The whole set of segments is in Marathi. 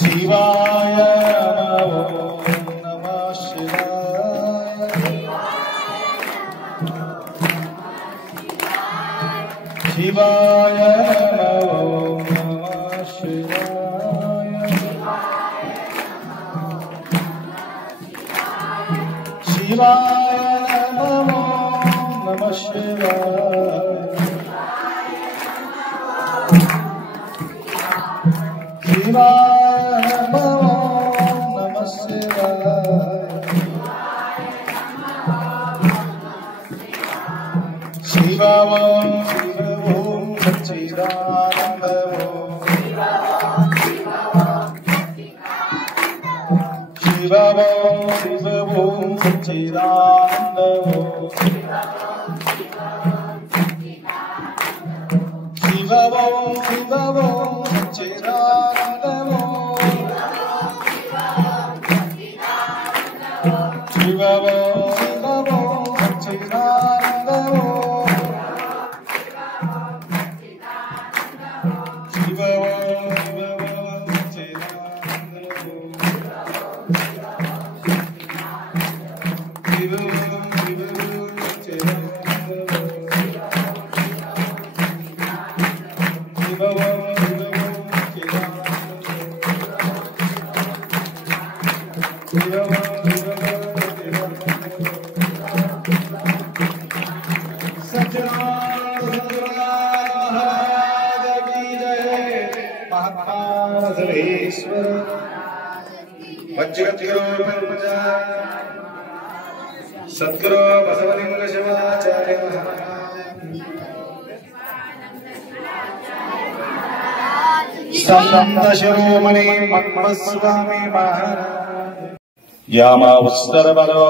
शिवाय नमः शिवाय शिवाय नमः शिवाय शिवाय नमः शिवाय शिवाय नमः शिवाय शिवं शिवं सच्चिदानन्दं शिवं शिवं सच्चिदानन्दं शिवं शिवं सच्चिदानन्दं सद्गुरु बसवलिंग शिवाचार्य संत शिरोमणि मत्स्वामी महाराज यामावस्तरवलोकानां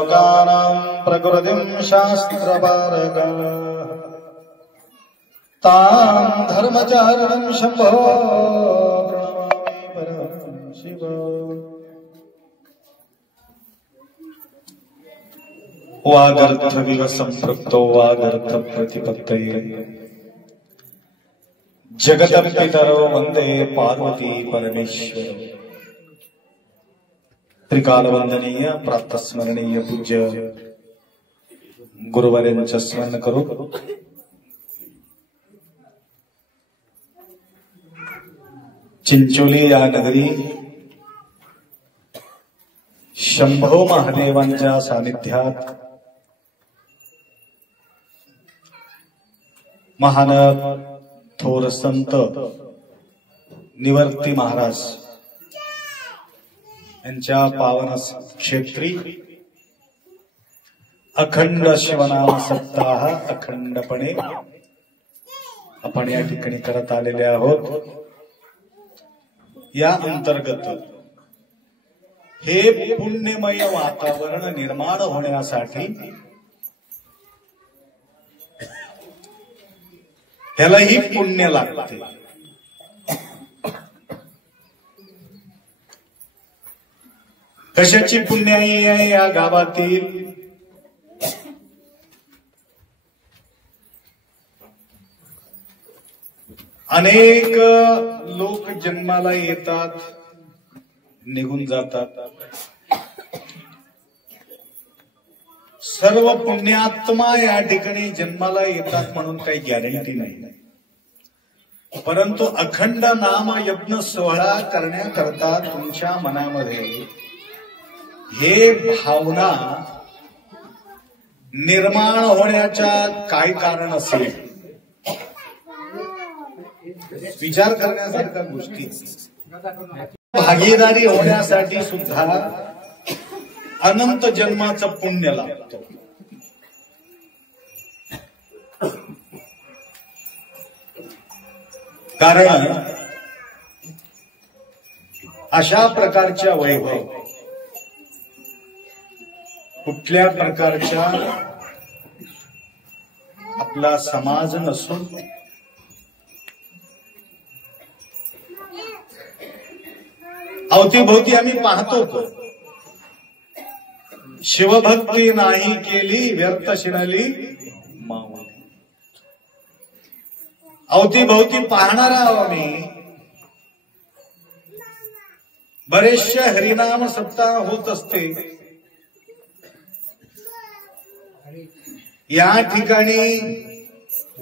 प्रकृतिं शास्त्रपारकं तां धर्मचारिणं शम्भो प्रणमामि परं शिव। वागर्थविव संपृक्तो वागर्थ प्रतिपत्तये जगतपितरो वंदे पार्वती परमेश्वर। त्रिकाल वंदनीय प्रातस्मरणीय पूज्य गुरुवर्यांचं स्मरण करू। चिंचोली या नगरी शंभो महादेवांच्या सानिध्यात महान थोर संत निवर्ती महाराज यांच्या पावन क्षेत्री अखंड शिवनाम सप्ताह अखंडपणे आपण या ठिकाणी करत आलेले आहोत। या अंतर्गत हे पुण्यमय वातावरण निर्माण होण्यासाठी त्यालाही पुण्य लागते। कशाची पुण्याई आहे या गावातील अनेक लोक जन्माला येतात निघून जातात। सर्व पुण्यात्मा या ठिकाणी जन्माला येतात म्हणून काही गॅरंटी नाही, परंतु अखंड नाम यज्ञ सोहळा करण्याकरता तुमच्या मनामध्ये हे भावना निर्माण होण्याच्या काय कारण असेल विचार करण्यासारख्या गोष्टी। भागीदारी होण्यासाठी सुद्धा अनंत जन्माचं पुण्य लागतं। कारण अशा प्रकारच्या वैभव कुठल्या प्रकारच्या आपला समाज नसून अवतीभोवती आम्ही पाहतो शिवभक्ती नाही केली व्यर्थ शिरली मावली। अवतीभोवती पाहणारा आम्ही बरेचशे हरिनाम सप्ताह होत असते. या ठिकाणी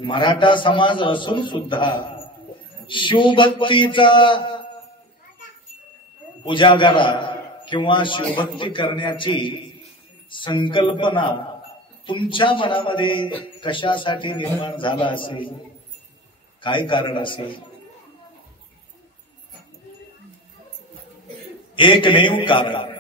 मराठा समाज असून सुद्धा शिवभक्तीचा उजागरा किंवा शिवभक्ती करण्याची संकल्पना तुमच्या मनामध्ये कशासाठी निर्माण झाला असेल, काय कारण असेल? एकमेव कारण,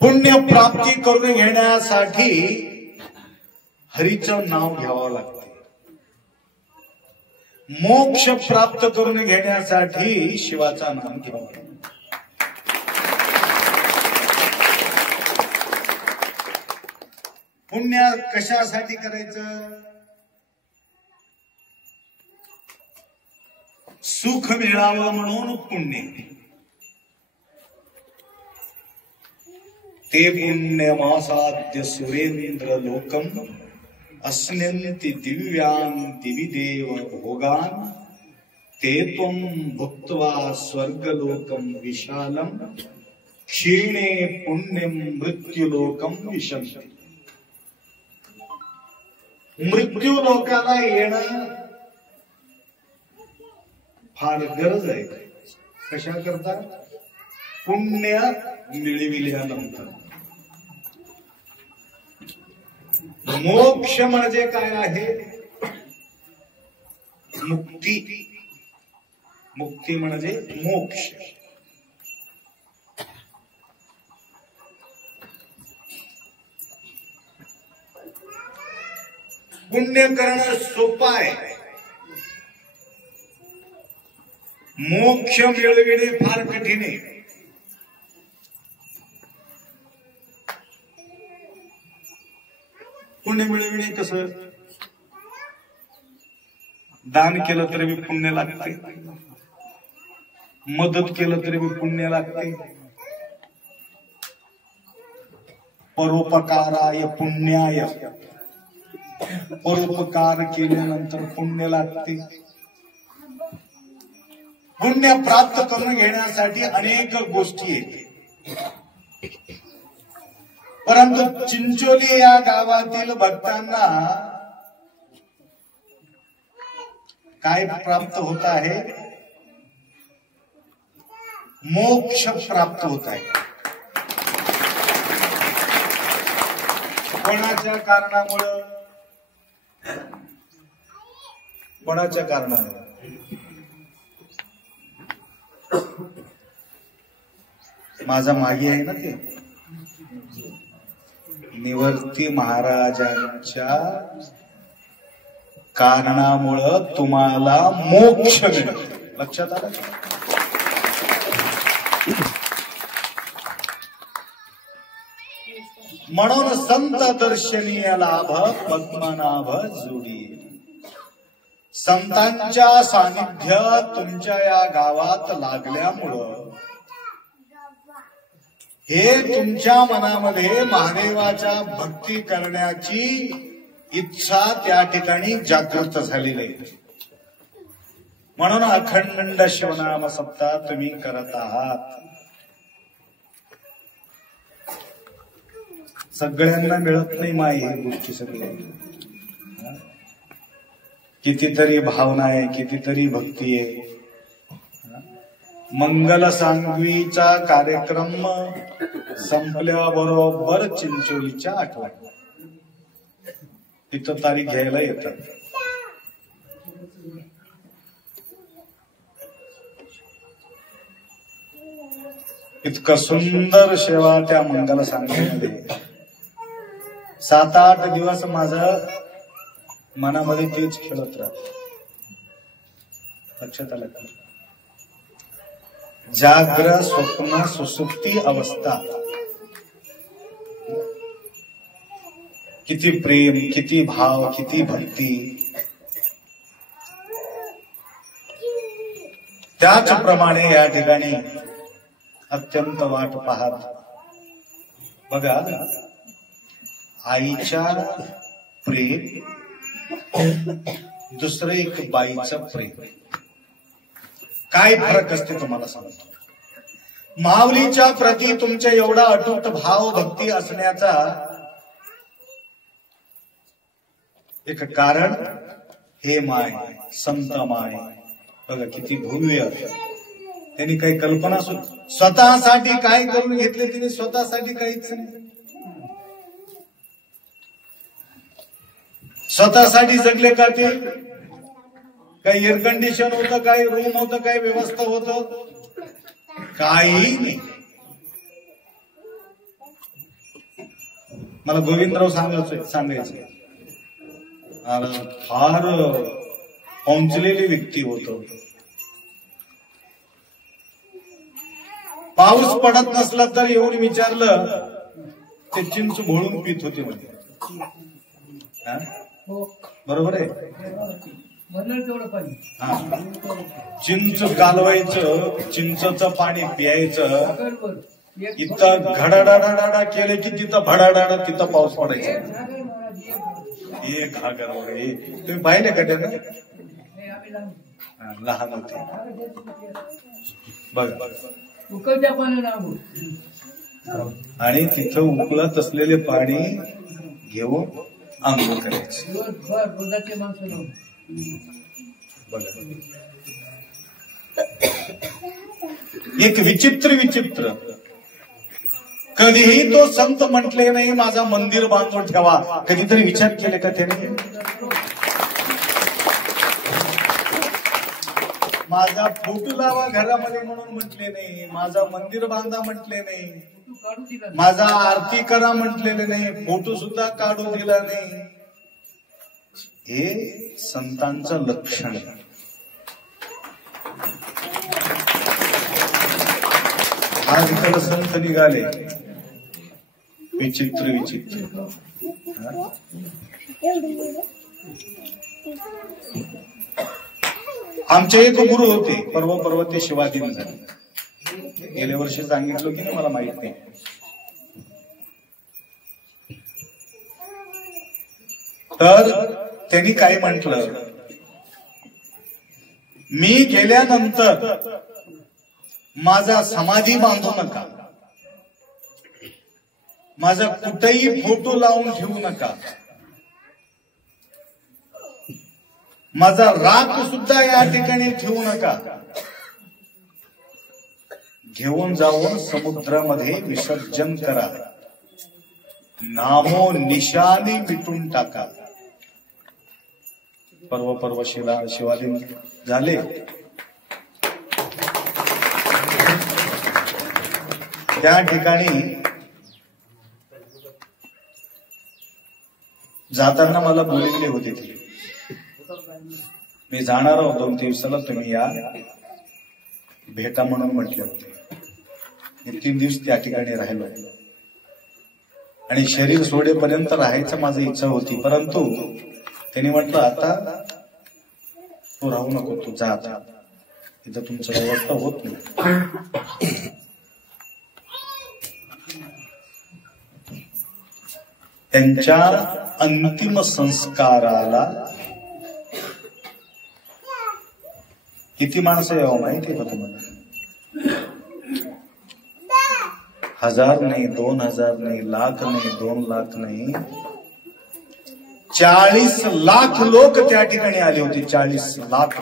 पुण्य प्राप्ती करून घेण्यासाठी हरीचं नाव घ्यावं लागते. मोक्ष प्राप्त करून घेण्यासाठी शिवाचा नाम घ्यावा लागतो. पुण्य कशासाठी करायचं? सुख मिळावं म्हणून पुण्य. ते पुण्यमासाद्य सुरेंद्र लोकम अस्न्यन्ति दिव्यान् दिविदेव भोगान् ते त्वं भुक्त्वा स्वर्गलोकं विशालम् क्षीणे पुण्यं मृत्युलोकं विशन्ति. मृत्यू लोकाला येणं फार गरज आहे. कशा करता? पुण्य मिळविल्यानंतर. मोक्ष म्हणजे काय आहे? मुक्ती. मुक्ती म्हणजे मोक्ष. पुण्य करणं सोपं आहे, मोक्ष मिळविणे फार कठीण आहे. पुण्य मिळविणे कसं? दान केलं तरी बी पुण्य लागते, मदत केलं तरी बी पुण्य लागते. परोपकाराय पुण्याय, परोपकार केल्यानंतर पुण्य लागते. पुण्य प्राप्त करून घेण्यासाठी अनेक गोष्टी आहेत. परंतु चिंचोली या गावातील भक्तांना काय प्राप्त होत आहे? मोक्ष प्राप्त होत आहे. कोणाच्या कारणामुळं? कोणाच्या कारणामुळं? माझा मागे आहे ना ते निवर्ती महाराजांच्या कारणामुळं तुम्हाला मोक्ष मिळतो. लक्षात आलं? म्हणून संत दर्शनीय लाभ पद्मनाभ जोडी. संतांच्या सानिध्य तुमच्या या गावात लागल्यामुळं हे तुमच्या मनामध्ये महादेवाच्या भक्ती करण्याची इच्छा त्या ठिकाणी जागृत झालेली आहे. म्हणून अखंड शिवनाम सप्ताह तुम्ही करत आहात. सगळ्यांना मिळत नाही माय ही गोष्टी सगळ्या. कितीतरी भावना आहे, कितीतरी भक्ती आहे. मंगल सांगवीचा कार्यक्रम संपल्याबरोबर चिंचोलीच्या आठवण तिथं तारीख घ्यायला येतात. इतकं सुंदर सेवा त्या मंगल सांगवीमध्ये. 7-8 दिवस माझं मनामध्ये तेच खेळत राहत. लक्षात आलं का? जाग्र स्वप्न सुसुप्ती अवस्था. किती प्रेम, किती भाव, किती भक्ती. त्याचप्रमाणे या ठिकाणी अत्यंत वाट पाहत बघा. आईच्या प्रेम, दुसरं एक बाईचं प्रेम. काय फरक असते तुम्हाला सांगतो. माऊलीच्या प्रती तुमच्या एवढा अटूट भाव भक्ती असण्याचा एक कारण हे माय, संत माय. बघा किती भव्य. त्यांनी काही कल्पना स्वतःसाठी काय करून घेतले, तिने स्वतःसाठी काहीच नाही. स्वतःसाठी जगले का ते? काही एअर कंडिशन होतं, काही रूम होतं, काही व्यवस्था होतं? काही नाही. मला गोविंदराव सांगायचं फार पोंचलेली व्यक्ती होतो. पाऊस पडत नसला तर येऊन विचारलं ते चिंच भोळून पित होते म्हणजे. बरोबर आहे. चिंच कालवायचं, चिंचचं पाणी प्यायचं. इथं घडाडाडाडा केलं की तिथं भडाडाडा तिथं पाऊस पडायचा. हे घागर वगैरे तुम्ही पाहिले का त्यानं? लहान होते बघा. आणि तिथं उकळत असलेले पाणी घेऊन आंघोळ करायचे. एक विचित्र कधीही तो संत म्हटले नाही माझा मंदिर बांधून ठेवा. कधीतरी विचार केले का त्याने? माझा फोटो लावा घरामध्ये म्हणून म्हटले नाही. माझा मंदिर बांधा म्हटले नाही. माझा आरती करा म्हटलेले नाही. फोटो सुद्धा काढू दिला नाही. हे संतांचं लक्षण आहे. आजकाल संत निघाले विचित्र. आमचे एक गुरु होते, परवा ते शिवाजीन झाले. गेल्या वर्षी सांगितलं की नाही मला माहित नाही. तर त्यांनी काय म्हटलं, मी गेल्यानंतर माझा समाधी बांधू नका, माझा कुठेही फोटो लावून ठेवू नका, माझा राख सुद्धा या ठिकाणी ठेवू नका. घेऊन जाऊन समुद्रामध्ये विसर्जन करा, नामो निशाणी मिटून टाका. पर्व शिवाजी झाले. त्या ठिकाणी जाताना मला बोलले होते ते, मी जाणार आहोत 2 दिवसाला, तुम्ही या भेटा म्हणून म्हटले होते. 3 दिवस त्या ठिकाणी राहिलो आणि शरीर सोडेपर्यंत राहायचं माझी इच्छा होती. परंतु त्यांनी म्हटलं आता तू राहू नको, तू जा, आता इथं तुमचं व्यवस्था होत नाही. त्यांच्या अंतिम संस्काराला किती माणसं यावं माहिती का तुम्हाला? 1000 नाही, 2000 नाही, लाख नाही, 2 लाख नाही, 40 लाख लोक त्या ठिकाणी आले होते. 40 लाख.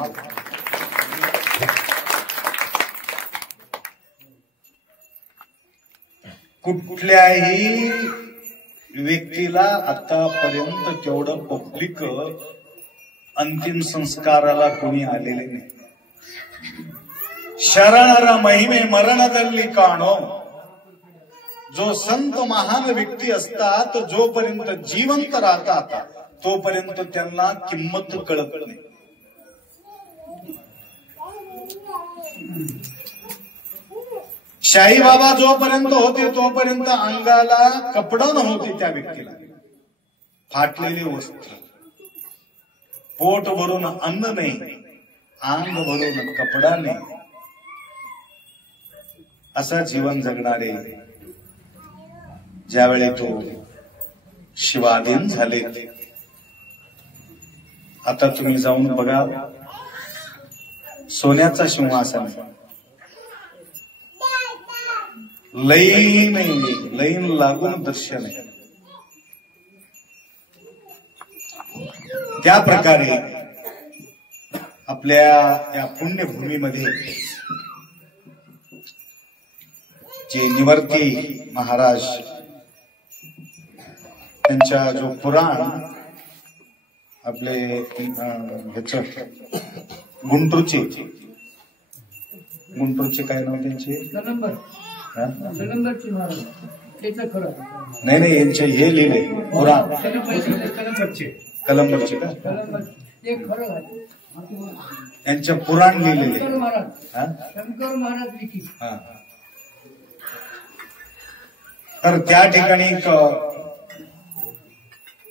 कुठल्याही व्यक्तीला आतापर्यंत तेवढं पब्लिक अंतिम संस्काराला कोणी आलेले नाही. शरणರ महिमे मरणದಲ್ಲಿ काणो. जो संत महान व्यक्ती असतात जोपर्यंत जिवंत राहतात तोपर्यंत त्यांना किंमत कळत नाही. शाही बाबा जोपर्यंत होते तोपर्यंत अंगाला कपडा नव्हते त्या व्यक्तीला. फाटलेले वस्त्र, पोट भरून अन्न नाही, अंग भरून कपडा नाही, असा जीवन जगणारे ज्यावेळी तो शिवाधीन झाले. आता तुम्ही जाऊन बघा, सोन्याचा सिंहासन, लईन लागून दर्शन आहे. त्या प्रकारे आपल्या या पुण्यभूमीमध्ये जे निवर्ती महाराज त्यांच्या जो पुराण आपले ह्याच गुंटूरचे काय नाव त्यांचे, नाही यांचे हे लिहिले पुराण, कलंबरचे का, यांच्या पुराण लिहिलेले. तर त्या ठिकाणी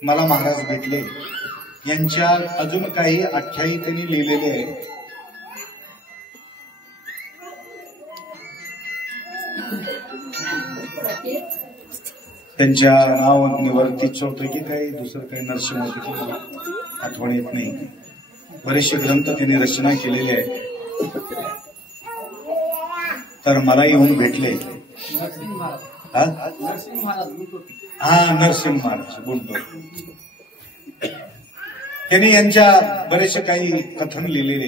मला महाराज भेटले. यांच्या अजून काही आख्यायी त्यांनी लिहिलेले आहे. त्यांच्या नाव निवर्तीच होतं की काही दुसरं काही नरसिंह होतं की मला आठवण येत नाही. बरेचसे ग्रंथ त्यांनी रचना केलेले आहे. तर मला येऊन भेटले. हा, नरसिंह महाराज गुंटूर, त्यांनी यांच्या बरेचसे काही कथन लिहिलेले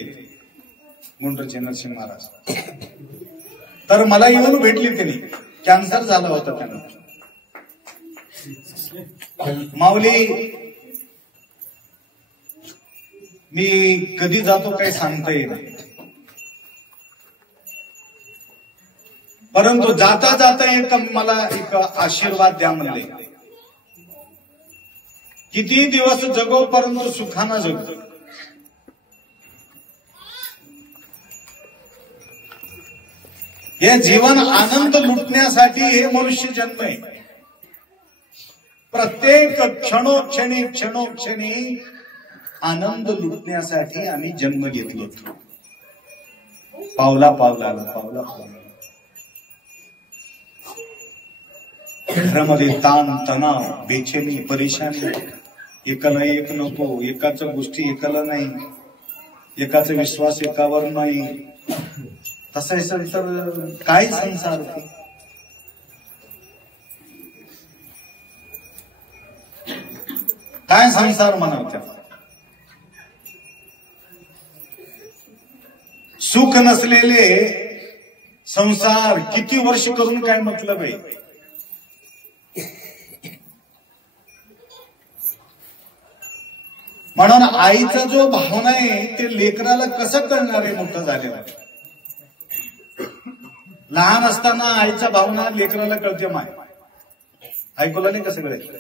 गुंटूरचे नरसिंह महाराज. तर मला येऊन भेटली. त्यांनी कॅन्सर झाला होता त्यांना. माऊली मी कधी जातो काही सांगता येईल, परंतु जाता जाता एक मला एक आशीर्वाद द्या म्हणले. किती दिवस जगो परंतु सुखानं जगो. हे जीवन आनंद लुटण्यासाठी हे मनुष्य जन्म आहे. प्रत्येक क्षणोक्षणी आनंद लुटण्यासाठी आम्ही जन्म घेतलो. पावला पावला घरामध्ये ताण तणाव, बेचैनी, परेशानी, एकाला एक नको, एकाच गोष्टी एकाला नाही, एकाचा विश्वास एकावर नाही. तसं असेल तर काय संसार, काय संसार म्हणाल त्याला. सुख नसलेले संसार किती वर्ष करून काय मतलब आहे. म्हणून आईचा जो भावना आहे ते लेकराला कसं कळणार आहे मोठं झालेलं. लहान असताना आईचा भावना लेकराला कळते. माय ऐकूला नाही कसं कळेल.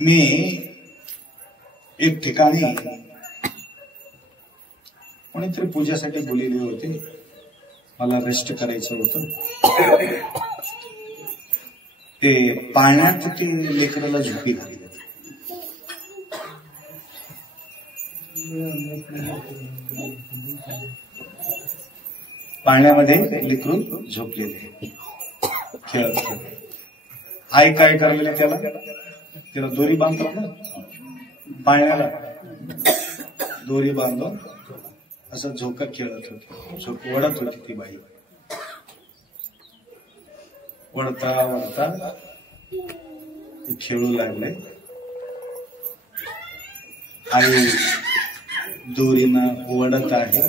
मी एक ठिकाणी कोणीतरी पूजासाठी बोललेले होते. मला रेस्ट करायचं होतं. ते पाण्यात ते लेकराला झोपी घातली. पाण्यामध्ये लेकरू झोपलेले खेळत. आई काय करलेले त्याला दोरी बांधतो ना, पाण्याला दोरी बांधून असं झोका खेळत होती. झोप वडत होती ती बाई. वडता खेळू लागले. आई दोरीनं ओढत आहे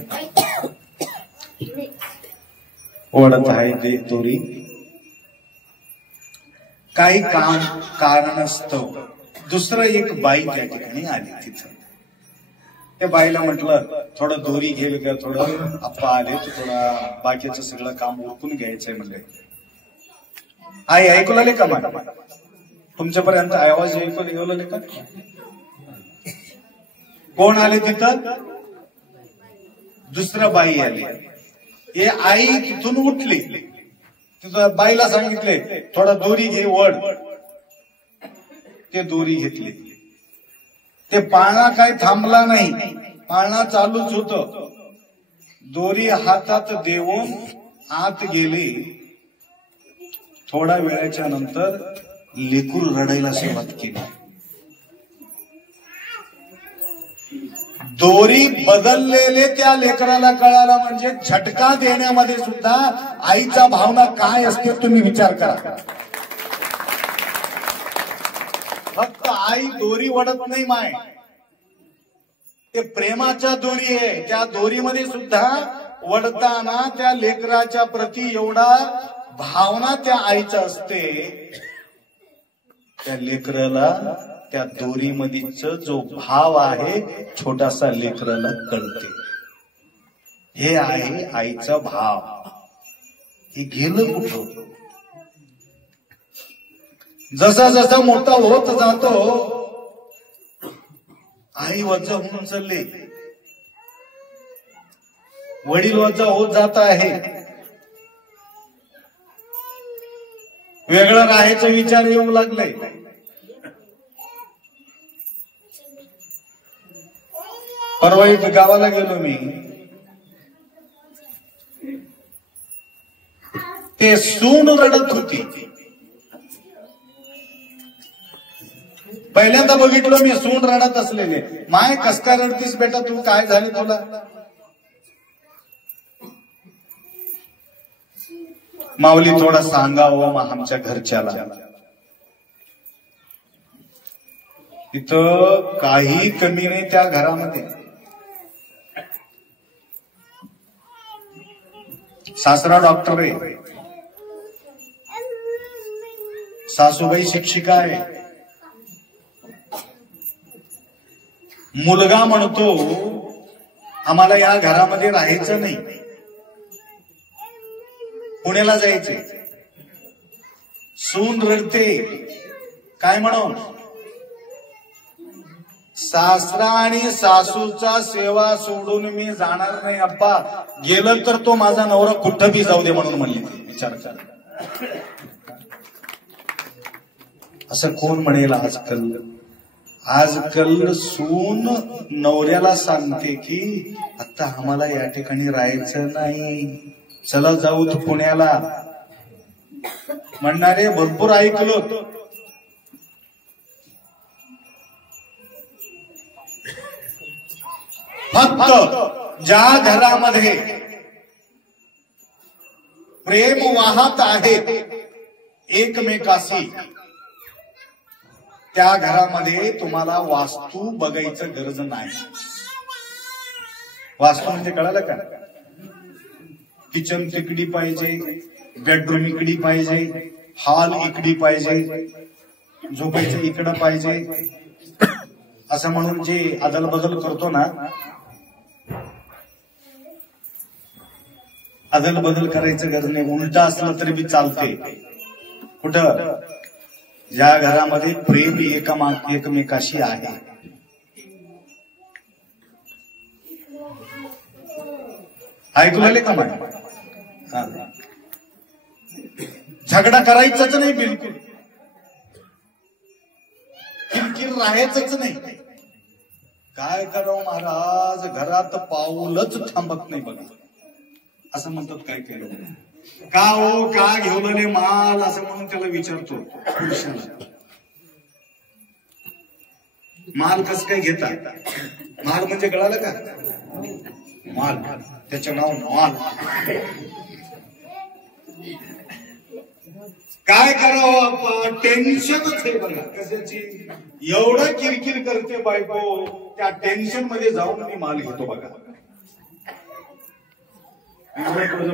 ते दोरी. काही कारणास्तव दुसरं एक बाई त्या ठिकाणी आली. तिथं त्या बाईला म्हटलं थोडं दोरी घेईल का, थोडं आप्पा आले तर थोडा बाकीचं सगळं काम उरकून घ्यायचंय म्हणले. आई ऐकू लागले का मला? तुमच्यापर्यंत आवाज ऐकू लागले का? कोण आले तिथं? दुसरं बाई आली. हे आई तिथून उठली. तिथं बाईला सांगितले थोडा दोरी घे वड. ते दोरी घेतली. ते पाळणा काही थांबला नाही. पाळणा चालूच होत. दोरी हातात देऊन आत गेले थोड्या वेळाच्या नंतर लेकूर रडायला सुरुवात केली. दोरी बदललेले त्या लेकराला कळालं. म्हणजे झटका देण्यामध्ये सुद्धा आईचा भावना काय असते तुम्ही विचार करा. फक्त आई दोरी वडत नाही माय, ते प्रेमाच्या दोरी आहे. त्या दोरीमध्ये सुद्धा वडताना त्या लेकराच्या प्रती एवढा भावना त्या आईचा असते. त्या लेकराला त्या दोरीमधीच जो भाव आहे छोटासा लेकराला कळते. हे आहे आईचा भाव. हे गेलं कुठं? जसा जसा मोठा होत जातो आई वजा होऊन चालले, वडील वजा होत जात आहे. वेगळं राहायचा विचार येऊ लागलाय. परवा एक गावाला गेलो मी. ते सून रडत होती. पहिल्यांदा बघितलं मी सून रडत असलेले. माय कस काय रडतीस बेटा तू, काय झाले तुला? माऊली थोडा सांगावं आमच्या घरच्याला. इथं काही कमी नाही त्या घरामध्ये. सासरा डॉक्टर आहे, सासूबाई शिक्षिका आहे. मुलगा म्हणतो आम्हाला या घरामध्ये राहायचं नाही, पुण्याला जायचे. सून रडते. काय म्हणून? सासरा आणि सासूचा सेवा सोडून मी जाणार नाही अप्पा. गेलं तर तो माझा नवरा कुठं बी जाऊ दे म्हणून म्हणली. ती विचार करा. असं कोण म्हणेल आजकाल? आजकाल सून नवऱ्याला सांगते की आता आम्हाला या ठिकाणी राहायचं नाही, चला जाऊ तू पुण्याला. म्हणणारे भरपूर ऐकलो. फक्त ज्या घरामध्ये प्रेम वाहत आहे एकमेकाशी, त्या घरामध्ये तुम्हाला वास्तू बघायचं गरज नाही. वास्तू म्हणजे कळालं का? किचन तिकडी पाहिजे, बेडरूम इकडी पाहिजे, हॉल इकडी पाहिजे, झोपायचं इकडं पाहिजे, असं म्हणून जे अदल बदल करतो ना, अदल बदल करायचं गरज नाही. उलट असलं तरी बी चालते. कुठं? ज्या घरामध्ये प्रेम एकमेकाशी आहे. ऐकू आले का मॅडम? झगडा करायचाच नाही बिलकुल. किरकिर राहायचंच नाही. काय करावं महाराज, घरात पाऊलच थांबत नाही बघा, असं म्हणतात. काय केलं का हो, का घेऊन आले माल, असं म्हणून त्याला विचारतो पुरुषाला. माल कस काय घेता? माल म्हणजे कळालं का? माल, त्याचं नाव माल. काय करावं? टेन्शनच आहे बघा कशाची. एवढं किरकिर करते बायको, त्या टेन्शन मध्ये जाऊन मी माल घेतो बघा.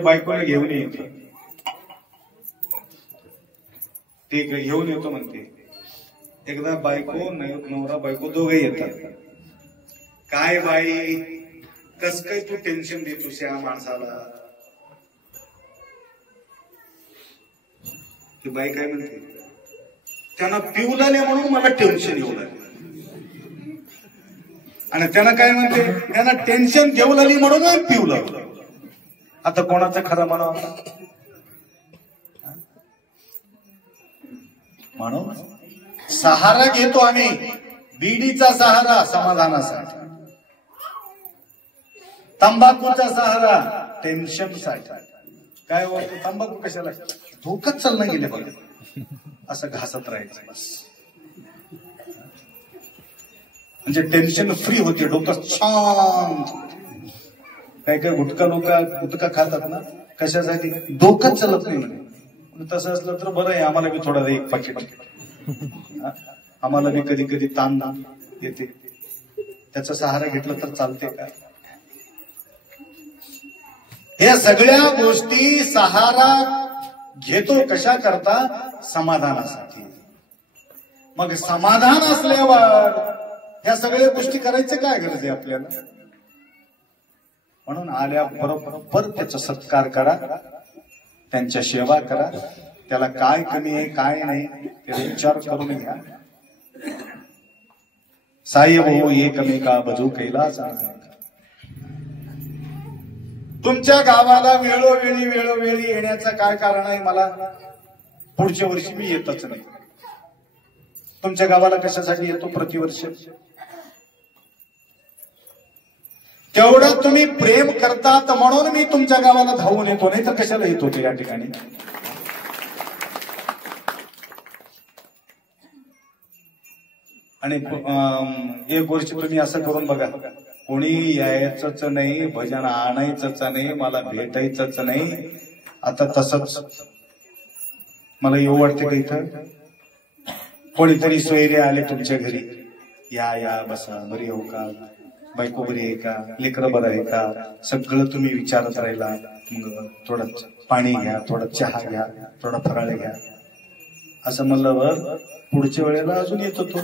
बायकोला घेऊन येते, ते घेऊन येतो म्हणते. एकदा बायको नवरा बायको दोघे येतात. काय बाई, कस काय तू टेन्शन देतोस या माणसाला? ती बाई काय म्हणते, त्यांना पिऊ लागले म्हणून मला टेन्शन येऊ लागले. आणि त्यांना काय म्हणते, त्यांना टेन्शन घेऊ लागली म्हणून पिऊ लागलो. आता कोणाचं खरं म्हणावं? म्हणून सहारा घेतो आम्ही, बीडीचा सहारा समाधानासाठी, तंबाखूचा सहारा टेन्शनसाठी. काय तंबाखू कशाला, धोकाच चालणं गेले बघा, असं घासत राहायचं बस. म्हणजे टेन्शन फ्री होते, डोकं शांत. काय काय गुटखा खातात ना, कशासाठी, डोकंच चालत नाही म्हणे. तसं असलं तर बरं आहे, आम्हाला बी थोडा एक पाकिट, आम्हाला बी कधी कधी ताण येते, त्याचा सहारा घेतला तर चालते का. या सगळ्या गोष्टी सहारा घेतो कशा करता, समाधानासाठी. मग समाधान असल्यावर ह्या सगळ्या गोष्टी करायचं काय गरज आहे आपल्याला. म्हणून आल्या बरोबर त्याचा सत्कार करा, त्यांच्या सेवा करा, त्याला काय कमी आहे काय नाही त्याचा विचार करून घ्या. साई भाऊ एकमेका बजू कैलास. तुमच्या गावाला वेळोवेळी येण्याचं काय कारण आहे, मला पुढच्या वर्षी मी येतच नाही. तुमच्या गावाला कशासाठी येतो प्रतिवर्ष, तेवढं तुम्ही प्रेम करतात म्हणून मी तुमच्या गावाला धावून येतो, नाही तर कशाला येत होते या ठिकाणी. आणि एक वर्ष तुम्ही असं करून बघा, कोणी यायचंच नाही, भजन आणायचंच नाही, मला भेटायचंच नाही. आता तसंच मला येऊ वाटते का इथं, कोणीतरी सोयरे आले तुमच्या घरी, या बसा, बरी येऊ का, बायको बरी आहे का, लेकरं बरं आहे का, सगळं तुम्ही विचारत राहिला. मग थोडं पाणी घ्या, थोडं चहा घ्या, थोडा फराळ घ्या, असं म्हणलं. पुढच्या वेळेला अजून येतो तो,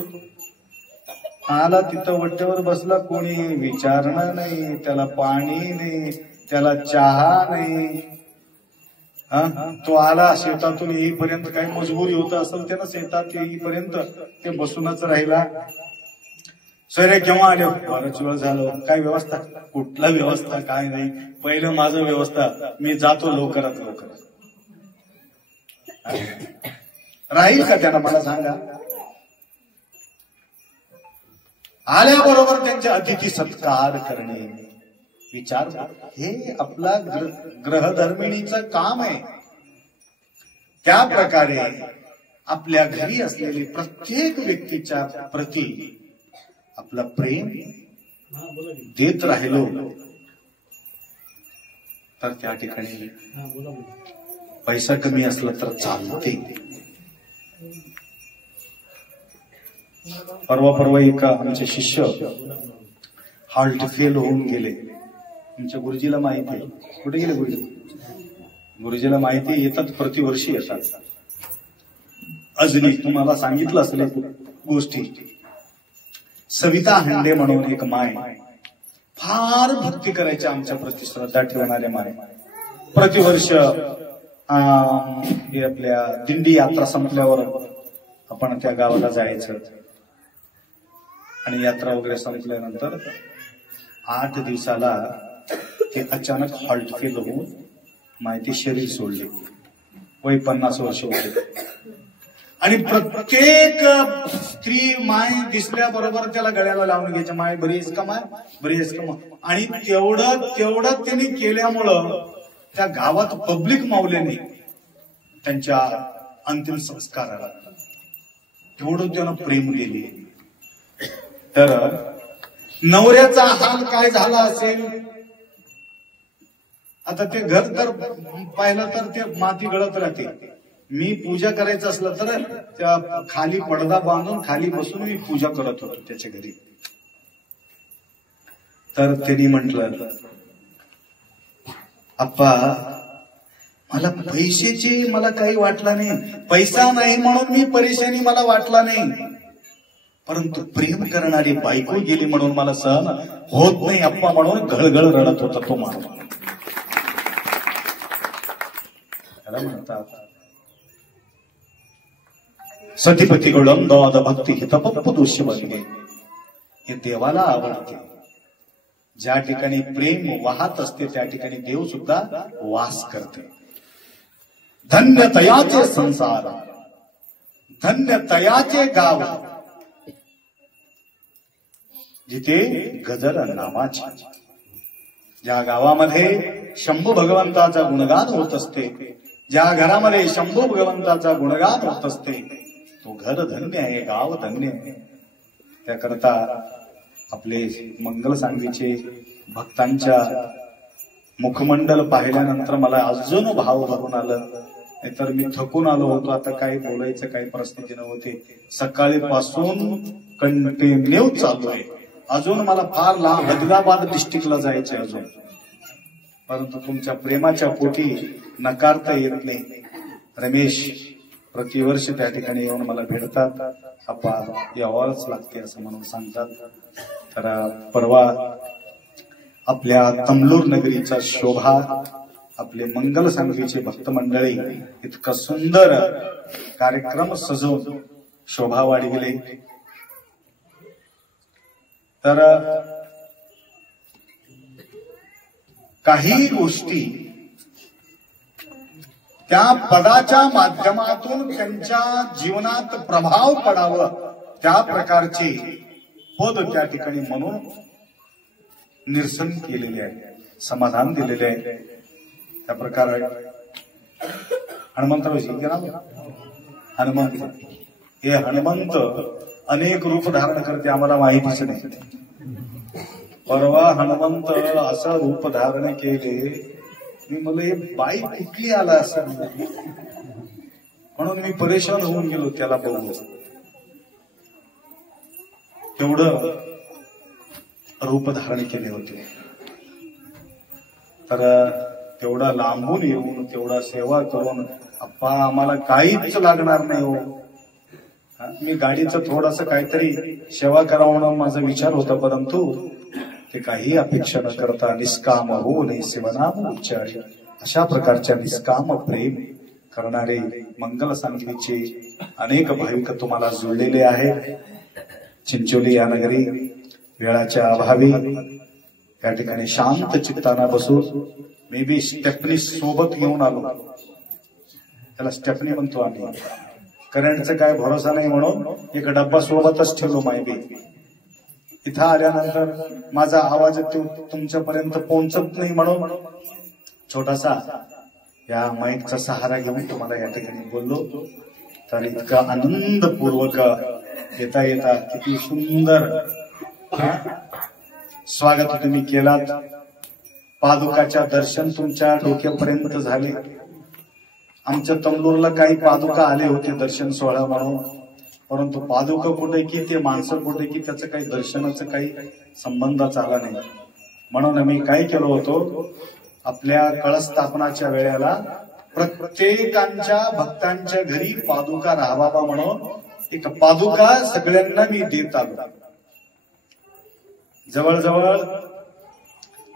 आला तिथं वट्ट्यावर बसला, कोणी विचारणार नाही, त्याला पाणी नाही, त्याला चहा नाही. तो आला शेतातून येईपर्यंत काही मजबुरी होत असेल त्यानं, शेतात येईपर्यंत ते बसूनच राहिला. सोयरे केव्हा आले, बराच वेळ झालं, काय व्यवस्था, कुठला व्यवस्था काय नाही, पहिलं माझं व्यवस्था, मी जातो लवकरात लवकर. राहील का त्यानं, मला सांगा. आल्याबरोबर त्यांचे अतिथी सत्कार करणे, विचार, हे आपला ग्रहधर्मिणीचं काम आहे. त्या प्रकारे आपल्या घरी असलेले प्रत्येक व्यक्तीच्या प्रती आपलं प्रेम देत राहिलो तर त्या ठिकाणी पैसा कमी असला तर चालते. परवा एका आमचे शिष्य हार्ट फेल होऊन गेले. आमच्या गुरुजीला माहिती आहे, कुठे गेले गुरुजीला माहिती, येतात प्रतिवर्षी येतात. अजून तुम्हाला सांगितलं असेल गोष्टी. सविता हंडे म्हणून एक माय, फार भक्ती करायच्या, आमच्या प्रति श्रद्धा ठेवणाऱ्या माय. प्रतिवर्ष आपल्या दिंडी यात्रा संपल्यावर आपण त्या गावाला जायचं आणि यात्रा वगैरे संपल्यानंतर 8 दिवसाला ते अचानक हॉल्ट फेल होऊन माहिती शरीर सोडले. वय 50 वर्ष होते. आणि प्रत्येक स्त्री माय दिसल्याबरोबर त्याला गळ्याला लावून घ्यायच्या, माय बरी आहेस का, माय बरी आहेस का. आणि तेवढं त्यांनी केल्यामुळं त्या गावात पब्लिक मावल्याने त्यांच्या अंतिम संस्काराला तेवढं त्यानं प्रेम दिले. तर नवऱ्याचा हाल काय झाला असेल, आता ते घर तर पाहिलं तर ते माती गळत राहते. मी पूजा करायचं असलं तर त्या खाली पडदा बांधून खाली बसून मी पूजा करत होतो त्याच्या घरी. तर त्यांनी म्हटलं, अप्पा मला पैशाची मला काही वाटला नाही, पैसा नाही म्हणून मी परेशानी मला वाटला नाही, परंतु प्रेम करणारी बायको गेली म्हणून मला सहन होत नाही अप्पा, म्हणून घळघळ रडत होता तो माणूस. त्याला म्हणतात सतीपती गोळंदाद भक्ती हितपप्प दोष्य बनगे. हे देवाला आवडते. ज्या ठिकाणी प्रेम वाहत असते त्या ठिकाणी देव सुद्धा वास करते. धन्य तयाचे संसार, धन्य तयाचे गाव, जिथे गजर नामाची, ज्या गावामध्ये शंभू भगवंताचा गुणगान होत असते, ज्या घरामध्ये शंभू भगवंताचा गुणगान होत असते, तो घर धन्य आहे, गाव धन्य आहे. त्याकरता आपले मंगल सांगलीचे भक्तांच्या मुखमंडल पाहिल्यानंतर मला अजून भाव भरून आलं. नाहीतर मी थकून आलो होतो. आता काही बोलायचं काही परिस्थिती नव्हती. सकाळीपासून कंटिन्यू चालू आहे. अजून मला फार लांब हैदराबाद डिस्ट्रिक्टला जायचे अजून, परंतु तुमच्या प्रेमाच्या पोटी नकारता येत नाही. रमेश प्रतिवर्ष त्या ठिकाणी येऊन मला भेटतात. आपा यावंच लागते असं म्हणून सांगतात. तर परवा आपल्या तमलूर नगरीचा शोभा, आपले मंगल सांगलीचे भक्त मंडळी इतका सुंदर कार्यक्रम सजवून शोभा वाढविले. तर काही गोष्टी त्या पदाच्या माध्यमातून त्यांच्या जीवनात प्रभाव पडावं त्या प्रकारचे पद त्या ठिकाणी म्हणून निरसन केलेले आहे, समाधान दिलेले आहे. त्या प्रकारे हनुमंतरावजी हनुमंत, हे हनुमंत अनेक रूप धारण करते, आम्हाला माहितीच नाही. परवा हनुमंत असं रूप धारण केले, मी मला हे बाई कुठली आला असं म्हणून मी परेशान होऊन गेलो त्याला बघून. तेवढं रूप धारण केले होते. तर तेवढा लांबून येऊन तेवढा सेवा करून, अप्पा आम्हाला काहीच लागणार नाही हो, मी गाडीचं थोडस काहीतरी सेवा करावं म्हणून माझा विचार होता, परंतु ते काही अपेक्षा न करता निष्काम होऊन शिवनाम उच्चारी अशा प्रकारच्या निष्काम प्रेम करणारे मंगल सांगलीचे अनेक भाविक तुम्हाला जुळलेले आहेत. चिंचोली या नगरी वेळाच्या अभावी या ठिकाणी शांत चित्ताना बसू. मी बी स्टेफनी सोबत घेऊन आलो, त्याला स्टेफनी म्हणतो आम्ही. करंटचा काय भरोसा नाही म्हणून एक डब्बा सोबतच ठेवलो. मायबी इथं आल्यानंतर माझा आवाज तुमच्यापर्यंत पोहोचत नाही म्हणून छोटासा या माईकचा सहारा घेऊन तुम्हाला या ठिकाणी बोललो. तर इतका आनंदपूर्वक येता येता किती सुंदर स्वागत तुम्ही केलात. पादुकाच्या दर्शन तुमच्या डोक्यापर्यंत झाले. आमच्या तमलूरला काही पादुका आले होते दर्शन सोहळा म्हणून, परंतु पादुका कुठे की ते माणसं कुठे की त्याचं काही दर्शनाचं काही संबंधच आला नाही. म्हणून आम्ही काय केलं होतो, आपल्या कळस्थापनाच्या वेळेला प्रत्येकांच्या भक्तांच्या घरी पादुका राहावा म्हणून एक पादुका सगळ्यांना मी देत आलो. जवळजवळ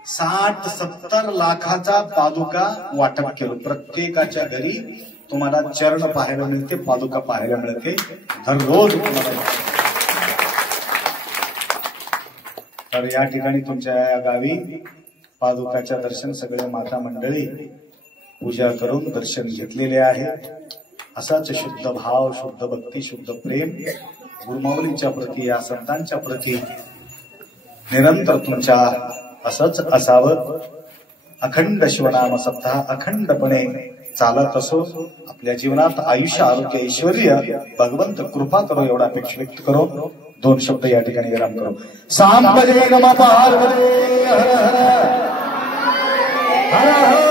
60-70 लाखाचा पादुका वाटप केलं. प्रत्येकाच्या घरी तुम्हाला चरण पाहायला मिळते, पादुका पाहायला मिळते दररोज तुम्हाला. तर या ठिकाणी तुमच्या या गावी पादुकाच्या दर्शन सगळे माता मंडळी पूजा करून दर्शन घेतलेले आहे. असाच शुद्ध भाव, शुद्ध भक्ती, शुद्ध प्रेम गुरुमाऊलींच्या प्रती, या संतांच्या प्रती निरंतर तुमच्या असंच असावं. अखंड शिवनाम सप्ताह अखंडपणे चालत असो. आपल्या जीवनात आयुष्य, आरोग्य, ऐश्वर्य भगवंत कृपा करो एवढा अपेक्षा व्यक्त करो. 2 शब्द या ठिकाणी विराम करो. सांबजे नमः पार्वती हर हर हर हर.